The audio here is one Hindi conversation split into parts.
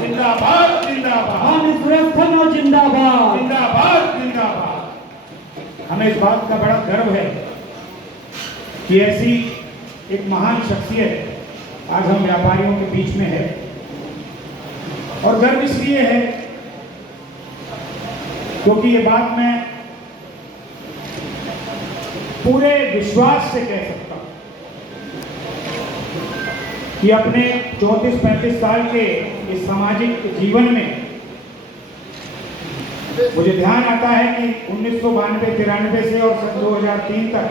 जिंदाबाद जिंदाबाद जिंदाबाद माननीय सुरेश खन्ना जिंदाबाद जिंदाबाद जिंदाबाद। हमें इस बात का बड़ा गर्व है कि ऐसी एक महान शख्सियत आज हम व्यापारियों के बीच में है। और गर्व इसलिए है क्योंकि ये बात मैं पूरे विश्वास से कह सकता हूं कि अपने 34-35 साल के इस सामाजिक जीवन में मुझे ध्यान आता है कि 1992-93 से और सन 2003 तक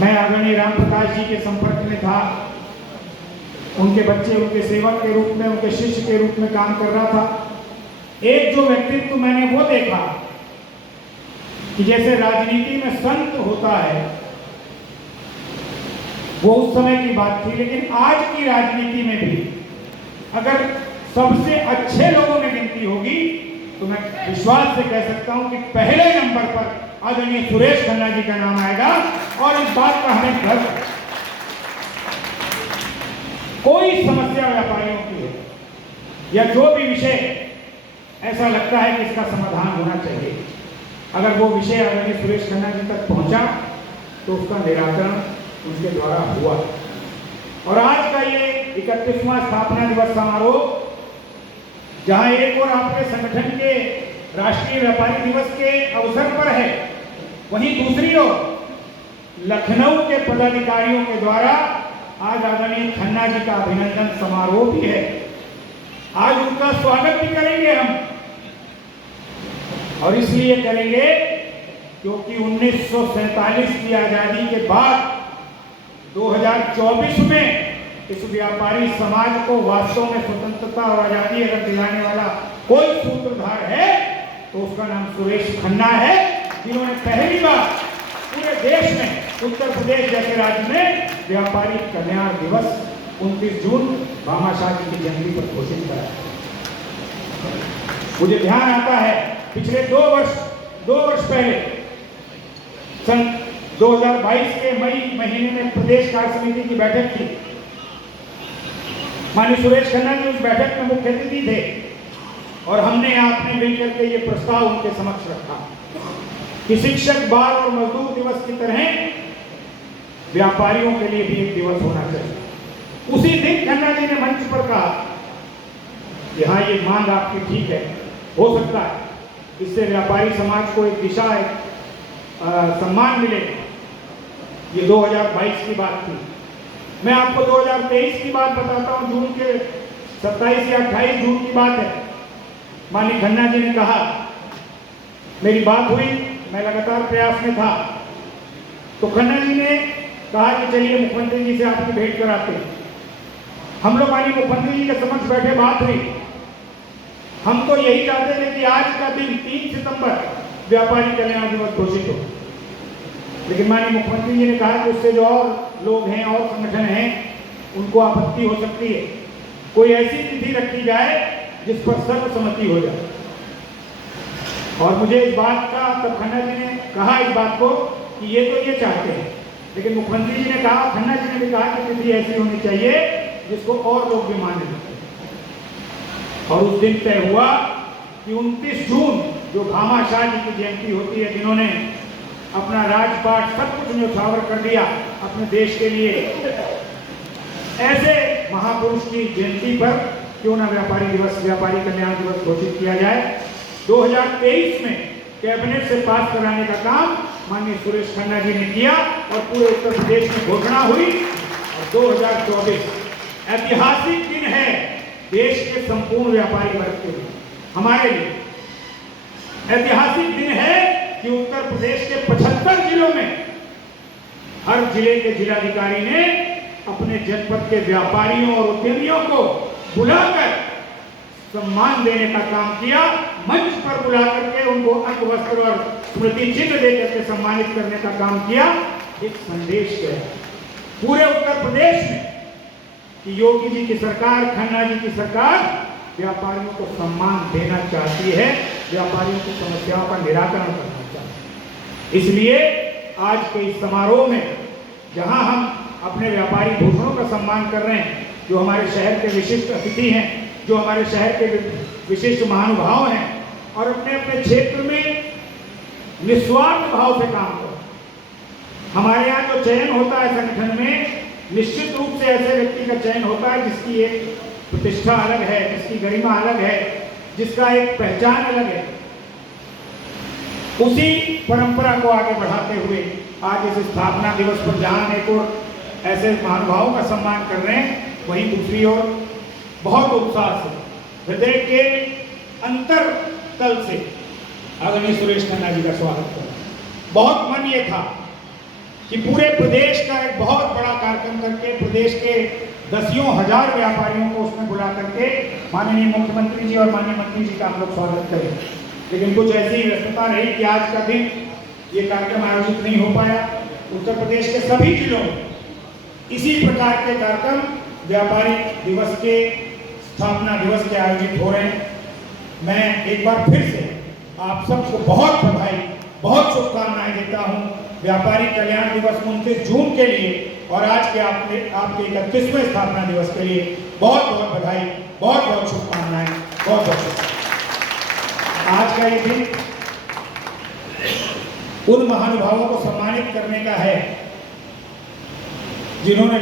मैं आदरणीय राम प्रकाश जी के संपर्क में था। उनके बच्चे उनके सेवक के रूप में, उनके शिष्य के रूप में काम कर रहा था। एक जो व्यक्तित्व मैंने वो देखा कि जैसे राजनीति में संत होता है, वो उस समय की बात थी, लेकिन आज की राजनीति में भी अगर सबसे अच्छे लोगों में गिनती होगी तो मैं विश्वास से कह सकता हूं कि पहले नंबर पर आदरणीय सुरेश खन्ना जी का नाम आएगा। और इस बात का हमें गर्व है। कोई समस्या व्यापारियों की है या जो भी विषय ऐसा लगता है कि इसका समाधान होना चाहिए, अगर वो विषय आदरणीय सुरेश खन्ना जी तक पहुंचा तो उसका निराकरण उनके द्वारा हुआ। और आज का ये 31वां स्थापना दिवस समारोह, जहां एक और आपके संगठन के राष्ट्रीय व्यापारी दिवस के अवसर पर है, वहीं दूसरी ओर लखनऊ के पदाधिकारियों के द्वारा आज आदरणीय खन्ना जी का अभिनंदन समारोह भी है। आज उनका स्वागत भी करेंगे हम, और इसलिए करेंगे क्योंकि 1947 की आजादी के बाद 2024 में इस व्यापारी समाज को वास्तव में स्वतंत्रता और आजादी अगर दिलाने वाला कोई सूत्रधार है तो उसका नाम सुरेश खन्ना है, जिन्होंने पहली बार पूरे देश में उत्तर प्रदेश जैसे राज्य में व्यापारी कल्याण दिवस 29 जून भामाशाह जी की जयंती पर घोषित करा। मुझे ध्यान आता है पिछले 2 वर्ष पहले सन 2022 के मई महीने में प्रदेश कार्य समिति की बैठक थी। माननीय सुरेश खन्ना जी उस बैठक में मुख्य अतिथि थे और हमने आपने मिलकर के ये प्रस्ताव उनके समक्ष रखा कि शिक्षक बाल और मजदूर दिवस की तरह व्यापारियों के लिए भी एक दिवस होना चाहिए। उसी दिन खन्ना जी ने मंच पर कहा कि हाँ, ये मांग आपकी ठीक है, हो सकता है इससे व्यापारी समाज को एक दिशा, एक सम्मान मिलेगा। ये 2022 की बात थी। मैं आपको 2023 की बात बताता हूं। जून के 27 या 28 जून की बात है। माननीय खन्ना जी ने कहा, मेरी बात हुई, मैं लगातार प्रयास में था, तो खन्ना जी ने कहा कि चलिए मुख्यमंत्री जी से आपकी भेंट कराते हैं। हम लोग माननीय मुख्यमंत्री जी के समक्ष बैठे, बात हुई। हम तो यही चाहते थे कि आज का दिन 3 सितंबर व्यापारी कल्याण दिवस घोषित हो, लेकिन माननीय मुख्यमंत्री जी ने कहा कि उससे जो और लोग हैं और संगठन हैं उनको आपत्ति हो सकती है, कोई ऐसी तिथि रखी जाए जिस पर सर्वसम्मति हो जाए। और मुझे इस बात का, तब खन्ना जी ने कहा इस बात को कि ये तो ये चाहते हैं, लेकिन मुख्यमंत्री जी ने कहा, खन्ना जी ने भी कहा कि तिथि ऐसी होनी चाहिए जिसको और लोग भी मान लें। और उस दिन तय हुआ कि 29 जून जो भामाशाह जी की जयंती होती है, जिन्होंने अपना राजपाट सब कुछ न्यौछावर कर दिया अपने देश के लिए, ऐसे महापुरुष की जयंती पर क्यों ना व्यापारी दिवस, व्यापारी कल्याण दिवस घोषित किया जाए। 2023 में कैबिनेट से पास कराने का काम माननीय सुरेश खन्ना जी ने किया और पूरे उत्तर प्रदेश में घोषणा हुई। और 2024 ऐतिहासिक दिन है देश के संपूर्ण व्यापारी वर्ग के लिए, हमारे लिए ऐतिहासिक दिन है कि उत्तर प्रदेश के 75 जिलों में हर जिले के जिलाधिकारी ने अपने जनपद के व्यापारियों और उद्यमियों को बुलाकर सम्मान देने का काम किया। मंच पर बुला करके उनको अंगवस्त्र और स्मृति चिन्ह देकर के सम्मानित करने का काम किया। एक संदेश गया पूरे उत्तर प्रदेश में कि योगी जी की सरकार, खन्ना जी की सरकार व्यापारियों को सम्मान देना चाहती है, व्यापारियों की समस्याओं का निराकरण करना चाहती है। इसलिए आज के इस समारोह में जहां हम अपने व्यापारी भूषणों का सम्मान कर रहे हैं, जो हमारे शहर के विशिष्ट अतिथि हैं, जो हमारे शहर के विशिष्ट महानुभाव हैं और अपने अपने क्षेत्र में निस्वार्थ भाव से काम करो। हमारे यहाँ जो चयन होता है संगठन में, निश्चित रूप से ऐसे व्यक्ति का चयन होता है जिसकी एक प्रतिष्ठा अलग है, जिसकी गरिमा अलग है, जिसका एक पहचान अलग है। उसी परंपरा को आगे बढ़ाते हुए आज इस स्थापना दिवस पर जहां एक और ऐसे महानुभावों का सम्मान कर रहे हैं, वहीं दूसरी ओर बहुत उत्साह से, हृदय के अंतर तल से आदरणीय सुरेश खन्ना जी का स्वागत करें। बहुत मन ये था कि पूरे प्रदेश का एक बहुत बड़ा कार्यक्रम करके प्रदेश के दसियों हजार व्यापारियों को उसमें बुला करके माननीय मुख्यमंत्री जी और माननीय मंत्री जी का हम लोग स्वागत करें, लेकिन कुछ ऐसी व्यस्तता रही कि आज का दिन ये कार्यक्रम आयोजित नहीं हो पाया। उत्तर प्रदेश के सभी जिलों में इसी प्रकार के कार्यक्रम व्यापारी दिवस के, स्थापना दिवस के आयोजित हो रहे हैं। मैं एक बार फिर से आप सबको बहुत बधाई, बहुत शुभकामनाएं देता हूं व्यापारी कल्याण दिवस 29 जून के लिए और आज के आपके 31वें स्थापना दिवस के लिए बहुत बहुत बधाई, बहुत बहुत शुभकामनाएं, बहुत बहुत शुभकामनाएं। आज का ये दिन उन महानुभावों को सम्मानित करने का है जिन्होंने